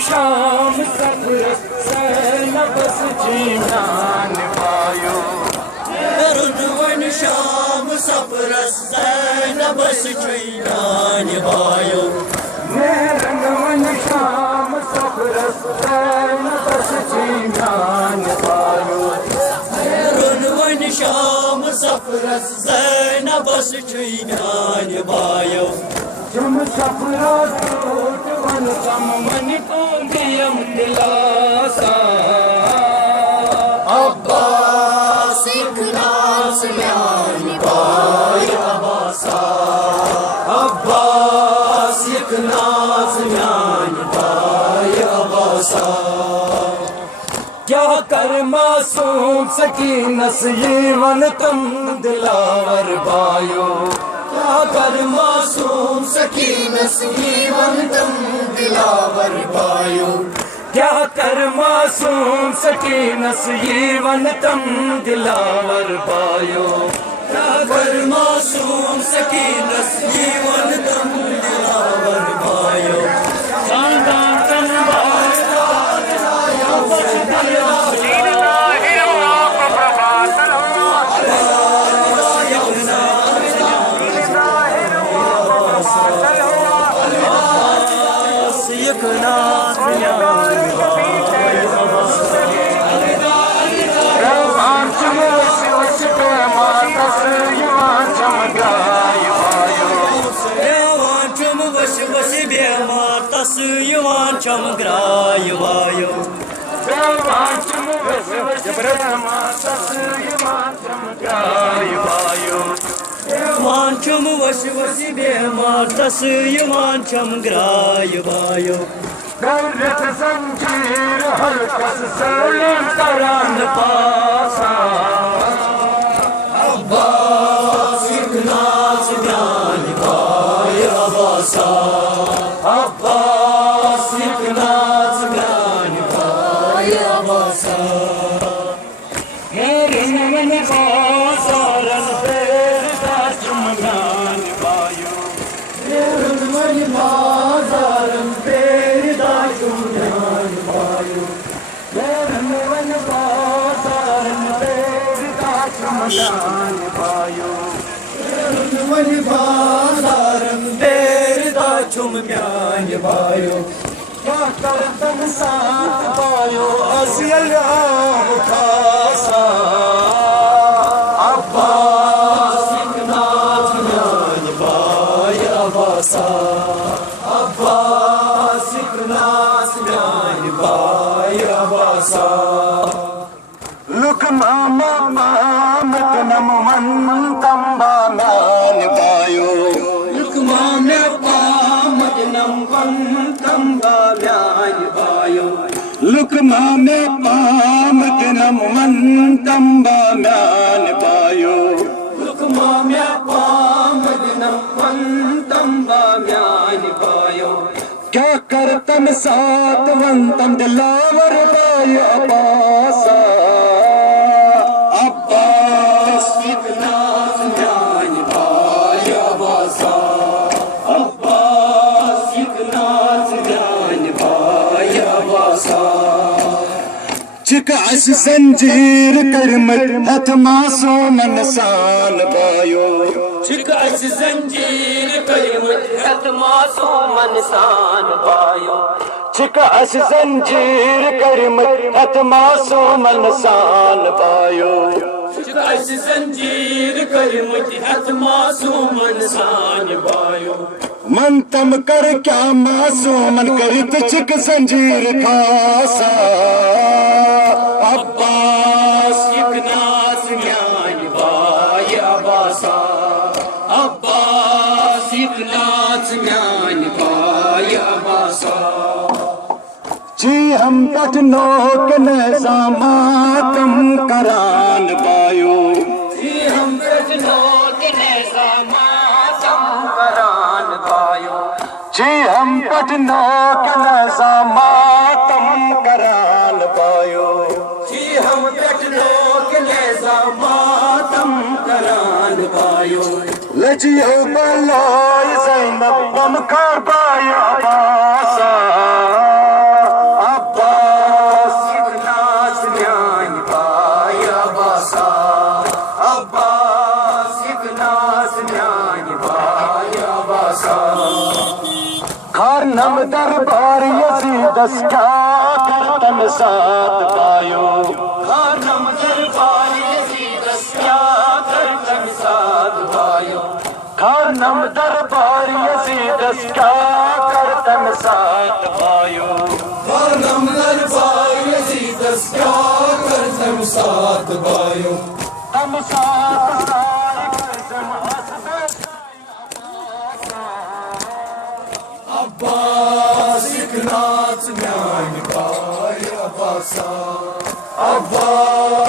शाम सफरस बस जीवन पायो रुन शाम सफरस बस जीवन पायो मेरन शाम सफरस बस जीवन पायो रुन शाम सफरस बस जीवन पायो जम सफरा टूट वन सम मन को दियम दिलासा अब्बास इखलास म्यान पाय अब्बासा अब्बास इखलास म्यान पाय अब्बासा क्या कर मासूम सकीनस जीवन तुम दिलावर बायो क्या कर मासूम सकीनस जीवन तुम दिलावर पायो क्या कर मासूम सकीनस जीवन तुम दिलावर पायो क्या कर मासूम सकीनस जीवन तुम दिलावर पायो चमग्राय वायो चम वश वश बेमार तस युवान चमग्राय वायो गौरत संजीर हल्कस सलीम करान पासा अब्बास इखलास ज्ञान पाय अब्बासा अब्बास इखलास ज्ञान पाय अब्बासा मेरे मन को सारन पे बाजारम तेरी दाचुम ध्यान पायो वन बाजारम तेरी दाचुम ध्यान पायो वन बाजारम तेरी दाचुम ध्यान पायो क्या करतन साथ पायो असिया खासा अब्बास नाथ ध्यान पाया बासा अब्बास नाथ ध्यान पाया बासा लुक मामा मामत नमवंतम बामान पायो लुक मामे पामत नमवंतम बामान पायो लुक मामे पामत नमवंतम बामान पायो लुक मामे पामत नमवंतम बामान पायो क्या करतन सातवंतम दिलावर पायो पासा अब्बास नाथ ध्यान पाया बासा अब्बास नाथ ध्यान पाया बासा चिक अस जंजीर करमत हथ मासूम नसान पायो चिक अस जंजीर करमत हथ मासूम नसान पायो चिक अस जंजीर करमत हथ मासूम नसान पायो चिक अस जंजीर करमत हथ मासूम नसान पायो मन तम कर क्या मासूमन करित चिक जंजीर खासा अब्बास नाथ ज्ञान पाया बासा अब्बास नाथ ज्ञान पाया बासा जी हम कठनो के नजामातम करान पायो जी हम कठनो के नजामातम करान पायो जी हम कठनो के नजामातम करान पायो जी हम कठनो के नजामातम करान पायो लजियो बलोय ज़ैनब गम कर पाया बासा अब्बास नाथ ज्ञान पाया बासा अब्बास नाथ ज्ञान पाया बासा खानम दरबार यजीदस क्या करतन साथ पायो खानम दरबार यजीदस क्या करतन साथ पायो खानम दरबार यजीदस क्या करतन साथ पायो खानम दरबार यजीदस क्या करतन साथ पायो तम साथ सारे करतन हसबे अब्बास नाथ ज्ञान पाया बासा अब्बास